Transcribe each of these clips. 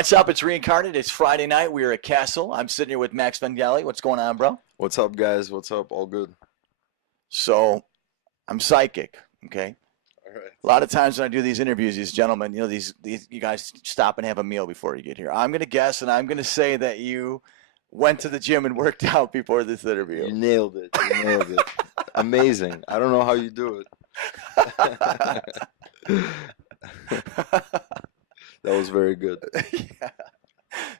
What's up? It's Reincarnate. It's Friday night. We're at Castle. I'm sitting here with Max Vangeli. What's going on, bro? What's up, guys? What's up? All good. So, I'm psychic, okay? All right. A lot of times when I do these interviews, these gentlemen, these you guys stop and have a meal before you get here. I'm going to guess and I'm going to say that you went to the gym and worked out before this interview. You nailed it. You nailed it. Amazing. I don't know how you do it. That was very good. Yeah.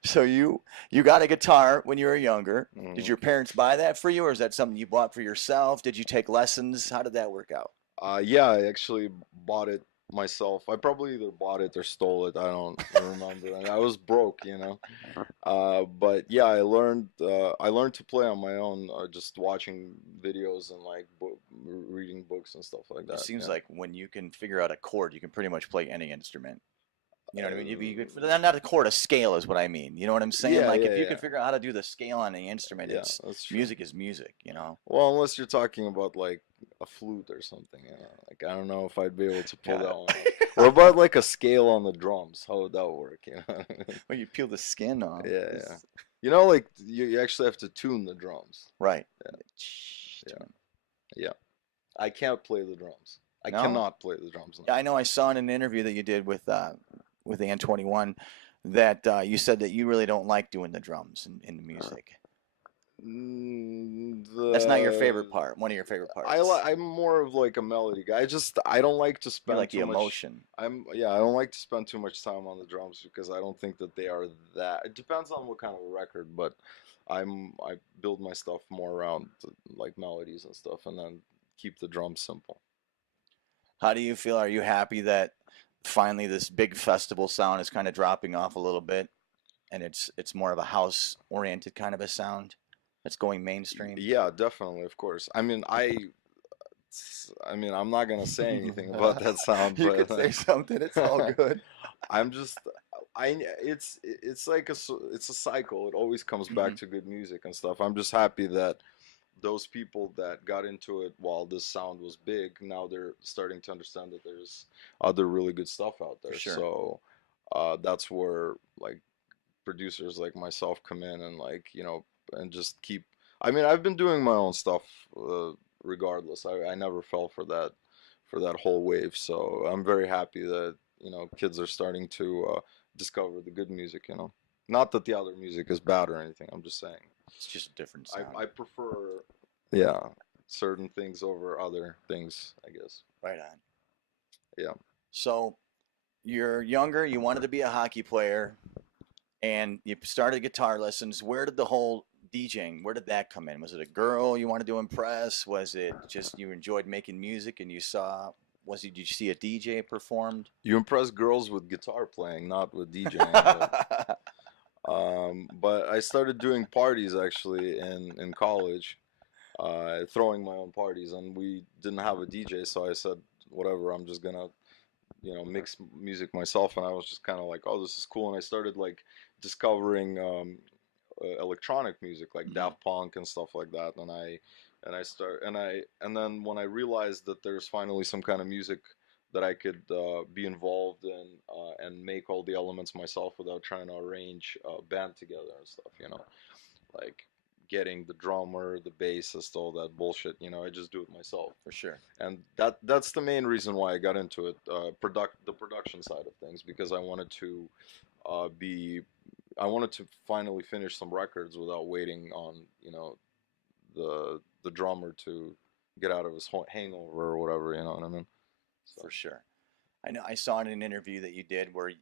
So you got a guitar when you were younger. Mhm. Did your parents buy that for you, or is that something you bought for yourself? Did you take lessons? How did that work out? Yeah, I actually bought it myself. I probably either bought it or stole it. I don't remember. And I was broke, you know. But yeah, I learned to play on my own, just watching videos and like reading books and stuff like It that. seems Yeah. like when you can figure out a chord, you can pretty much play any instrument. You know what I mean? You could, Uh, not a chord, a scale is what I mean. You know what I'm saying? yeah, Like yeah, if you can yeah, figure out how to do the scale on the instrument, yeah. it's That's true. music is music. You know? Well, unless you're talking about like a flute or something, you know. Like I don't know if I'd be able to pull Got that one off. it. What about like a scale on the drums? How would that work? You know? When you peel the skin off. Yeah, yeah. You know, like you actually have to tune the drums. Right. Yeah, yeah, Tune. yeah. I can't play the drums. I No? cannot play the drums Yeah, now. I know. I saw in an interview that you did with Ann 21 that you said that you really don't like doing the drums in the music. That's not your favorite part. One of your favorite parts. I'm more of like a melody guy. I don't like to You spend like the too much. emotion. I don't like to spend too much time on the drums because I don't think that they are that. It depends on what kind of record, but I build my stuff more around like melodies and stuff, and then keep the drums simple. How do you feel? Are you happy that finally this big festival sound is kind of dropping off a little bit, and it's more of a house oriented kind of a sound that's going mainstream? Yeah, definitely, of course. I'm not gonna say anything about that sound, You but could say something. It's all good. I'm just it's like it's a cycle. It always comes back Mhm. to good music and stuff. I'm just happy that those people that got into it while this sound was big, now they're starting to understand that there's other really good stuff out For there. sure. So that's where like producers like myself come in and like and just keep. I mean, I've been doing my own stuff regardless. I never fell for that whole wave. So I'm very happy that kids are starting to discover the good music. Not that the other music is bad or anything. I'm just saying It's just a different sound. I prefer yeah certain things over other things. I guess Right on. yeah. So you're younger. You wanted to be a hockey player, and you started guitar lessons. Where did the whole DJing? Where did that come in? Was it a girl you wanted to impress? Was it just you enjoyed making music and you saw? Was it? Did you see a DJ performed? You impress girls with guitar playing, not with DJing. But I started doing parties actually in college, throwing my own parties, and we didn't have a DJ, so I said, whatever, I'm just gonna, mix music myself, and I was just kind of like, oh, this is cool, and I started like discovering electronic music like Mhm. Daft Punk and stuff like that, and then when I realized that there's finally some kind of music that I could be involved in and make all the elements myself without trying to arrange a band together and stuff, like getting the drummer, the bassist, all that bullshit. I just do it myself, For sure. and that's the main reason why I got into it. The production side of things, because be I wanted to finally finish some records without waiting on the drummer to get out of his hangover or whatever. You know what I mean? So For sure. I know I saw in an interview that you did where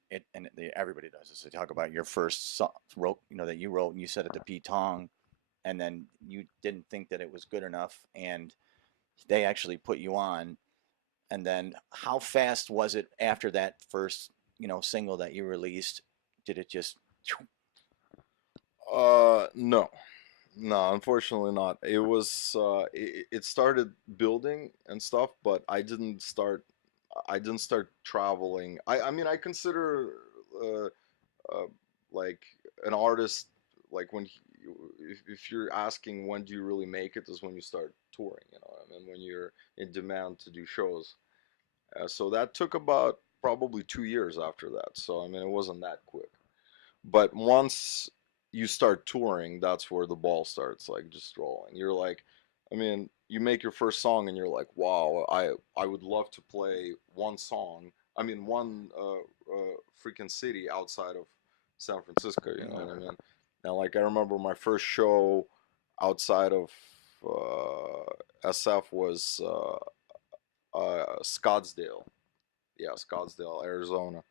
everybody does this. They talk about your first song, wrote, that you wrote and you said it to Pete Tong, and then you didn't think that it was good enough, and they actually put you on. And then how fast was it after that first, single that you released? Did it just? no. No, unfortunately not. It started building and stuff, but I didn't start traveling. I mean, I consider uh, uh, like an artist, like if you're asking when do you really make it, is when you start touring, I mean, when you're in demand to do shows. So that took about probably 2 years after that. So I mean, it wasn't that quick. But once you start touring, that's where the ball starts like just rolling. You're like, I mean, you make your first song and you're like, wow, I would love to play one song. I mean, one freaking city outside of San Francisco. You know what I mean? And like I remember my first show outside of SF was Scottsdale. Yeah, Scottsdale, Arizona.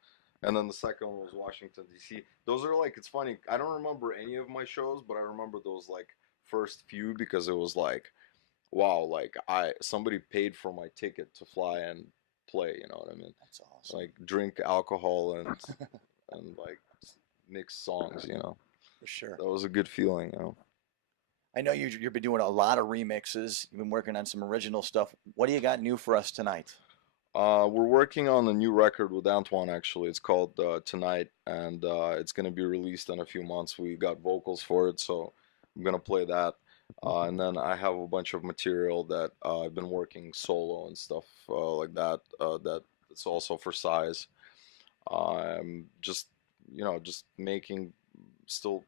And then the second one was Washington D.C. Those are like it's funny. I don't remember any of my shows, but I remember those like first few because it was like wow, like I somebody paid for my ticket to fly and play, you know what I mean? That's awesome. Like drink alcohol and like mix songs, you know. For sure. That was a good feeling, you know. I know you've been doing a lot of remixes. You've been working on some original stuff. What do you got new for us tonight? We're working on a new record with Antoine actually. It's called Tonight, and it's gonna be released in a few months. We got vocals for it, so I'm gonna play that. And then I have a bunch of material that I've been working solo and stuff like that. That it's also for size. I'm just, you know, just making, still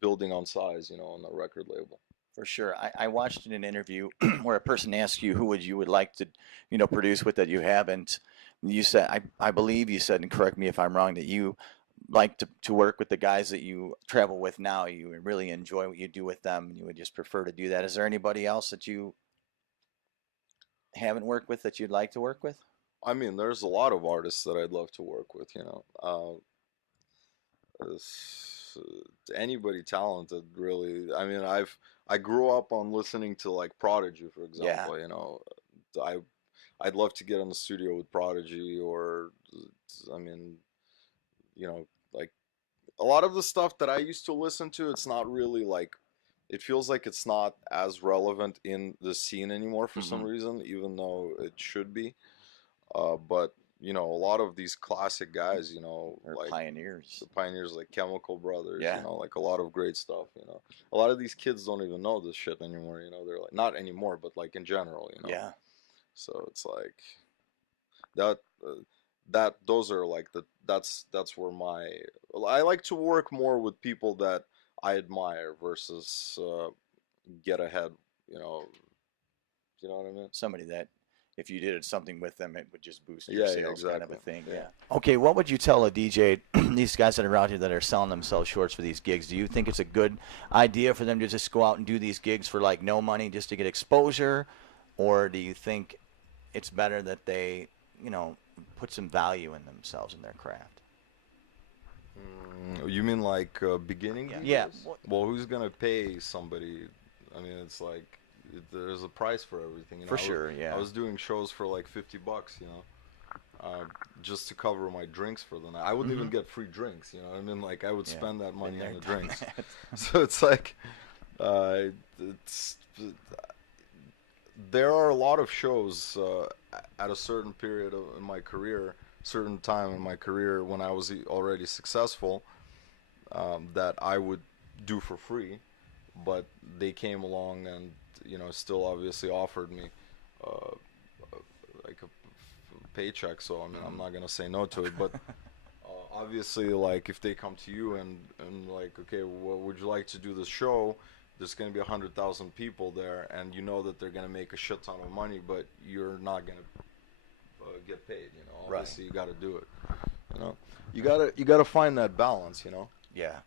building on size, you know, on the record label. For sure. I watched in an interview where a person asked you who would like to, produce with that you haven't. You said I believe you said, and correct me if I'm wrong, that you like to work with the guys that you travel with now. You really enjoy what you do with them, and you would just prefer to do that. Is there anybody else that you haven't worked with that you'd like to work with? I mean, there's a lot of artists that I'd love to work with, you know. Anybody talented, really. I mean, I grew up on listening to like Prodigy, for Yeah, example. You know, I I'd love to get in the studio with Prodigy, or I mean, you know, like a lot of the stuff that I used to listen to, it's not really like it feels like it's not as relevant in the scene anymore for some hmm, reason, even though it should be. But you know, a lot of these classic guys, you know, they're like pioneers. the pioneers like Chemical Brothers, you Yeah, know, like a lot of great stuff, you know. A lot of these kids don't even know this shit anymore, you know. They're like not anymore, but like in general, you know. yeah, So it's like that that those are like that's where my I like to work more with people that I admire versus get ahead, you know. You know what I mean? somebody that if you did something with them, it would just boost your Yeah, yeah, sales, kind of a exactly. thing. Yeah. Yeah. Okay, what would you tell a DJ, these guys that are out here that are selling themselves shorts for these gigs? Do you think it's a good idea for them to just go out and do these gigs for like no money just to get exposure, or do you think it's better that they, you know, put some value in themselves and their craft? You mean like beginning Yeah. Yeah. DJs? Well, who's gonna pay somebody? I mean, it's like there's a price for everything. You know, For sure. I Yeah. was doing shows for like $50, you know, just to cover my drinks for the night. I wouldn't even Mm-hmm. get free drinks. You know what I mean? Like I would Yeah. spend that Been money on there, the done drinks. that. So it's like, uh, it's there are a lot of shows at a certain period of in my career, certain time in my career when I was already successful that I would do for free, but they came along and you know still obviously offered me uh, like a paycheck. So I mean I'm Mm. not gonna say no to it, but obviously like if they come to you and like okay, well, would you like to do this show? There's gonna be 100,000 people there, and you know that they're gonna make a shit ton of money, but you're not gonna get paid. You know, Right. obviously you got to do it. You know, you gotta find that balance. You know. Yeah.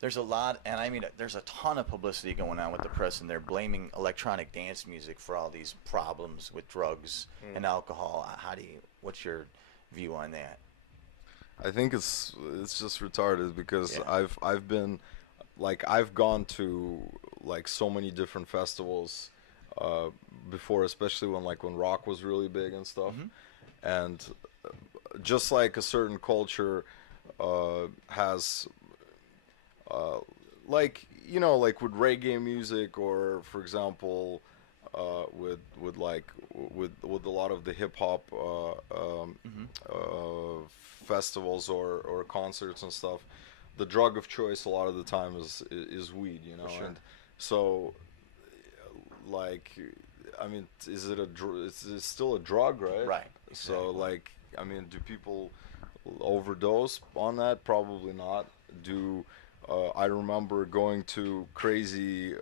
There's a lot, and I mean, there's a ton of publicity going on with the press, and they're blaming electronic dance music for all these problems with drugs and alcohol. How do you? What's your view on that? I think it's just retarded because Yeah. I've been like I've gone to like so many different festivals uh, before, especially when rock was really big and stuff, Hmm. and just like a certain culture has uh, like you know like with reggae music or for example with like with a lot of the hip hop Hmm. uh, festivals or concerts and stuff, the drug of choice a lot of the time is weed, you For know, sure. and so like I mean, is it it's still a drug, right? Right. So Exactly. like I mean, do people overdose on that? Probably not. Do I remember going to crazy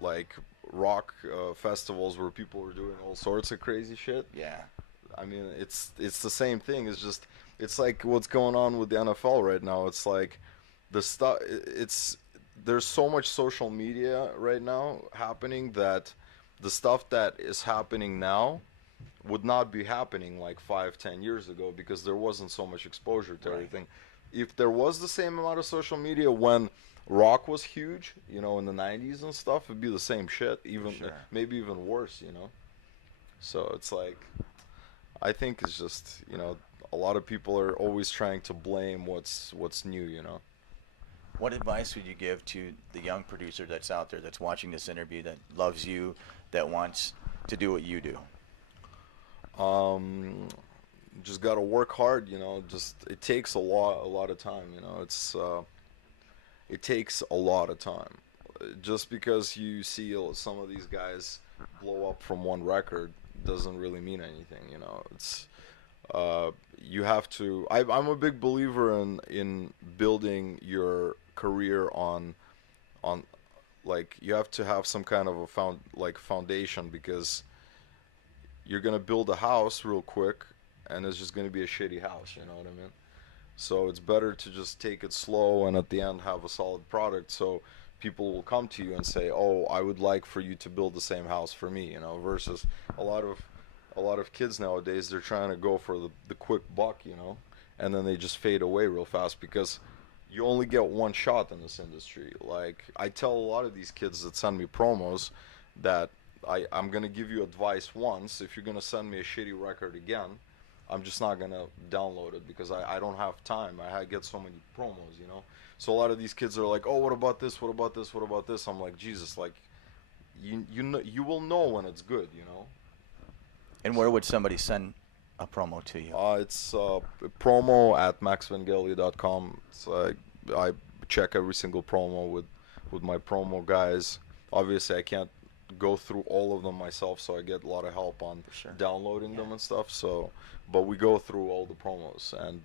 like rock festivals where people were doing all sorts of crazy shit. Yeah. I mean, it's the same thing. It's just it's like what's going on with the NFL right now. It's like the stuff. It's there's so much social media right now happening that the stuff that is happening now would not be happening like 5, 10 years ago because there wasn't so much exposure to Right. everything. If there was the same amount of social media when rock was huge, in the 90s and stuff, it'd be the same shit, even Sure. maybe even worse. So it's like I think it's just, a lot of people are always trying to blame what's new. What advice would you give to the young producer that's out there that's watching this interview that loves you, that wants to do what you do? Um, just got to work hard. Just it takes a lot of time. It takes a lot of time. Just because you see some of these guys blow up from one record doesn't really mean anything. It's you have to. I'm a big believer in building your career on like you have to have some kind of a foundation because you're gonna build a house real quick and it's just gonna be a shitty house. You know what I mean? So it's better to just take it slow and at the end have a solid product so people will come to you and say, "Oh, I would like for you to build the same house for me," versus a lot of kids nowadays they're trying to go for the quick buck, and then they just fade away real fast because you only get one shot in this industry. Like I tell a lot of these kids that send me promos that I'm gonna give you advice once. If you're gonna send me a shitty record again, I'm just not gonna download it because I don't have time. I get so many promos. So a lot of these kids are like, oh, what about this? What about this? What about this? I'm like, Jesus, like, you will know when it's good. And where would somebody send a promo to you? It's promo at maxvangeli.com. It's I check every single promo with my promo guys. Obviously, I can't go through all of them myself, so I get a lot of help on For sure. downloading them Yeah. and stuff. So, but we go through all the promos and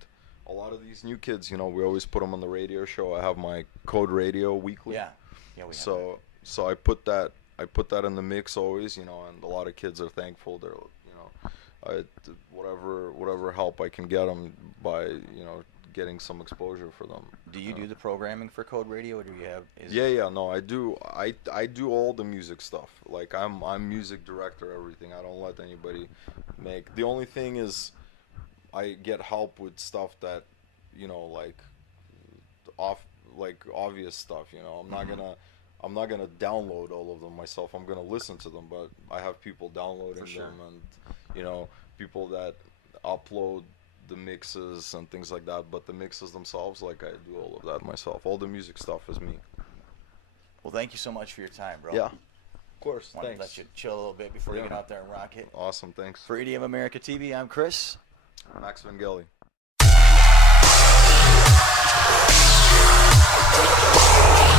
a lot of these new kids, we always put them on the radio show. I have my Code Radio weekly. Yeah. Yeah, we have that. So I put that in the mix always, and a lot of kids are thankful. I whatever help I can get them by getting some exposure for them. Do you do the programming for Code Radio, or do you have? Yeah, no, I do. I do all the music stuff. Like I'm music director, everything. I don't let anybody make. The only thing is, I get help with stuff that, like obvious stuff. I'm not gonna download all of them myself. I'm gonna listen to them, but I have people downloading sure. them, and people that upload the mixes and things like that. But the mixes themselves, like I do all of that myself. All the music stuff is me. Well, thank you so much for your time, bro. Yeah, of course. Wanted Thanks. to let you chill a little bit before you Yeah. get out there and rock it. Awesome. Thanks. For EDM America TV, I'm Chris. Max Vangeli.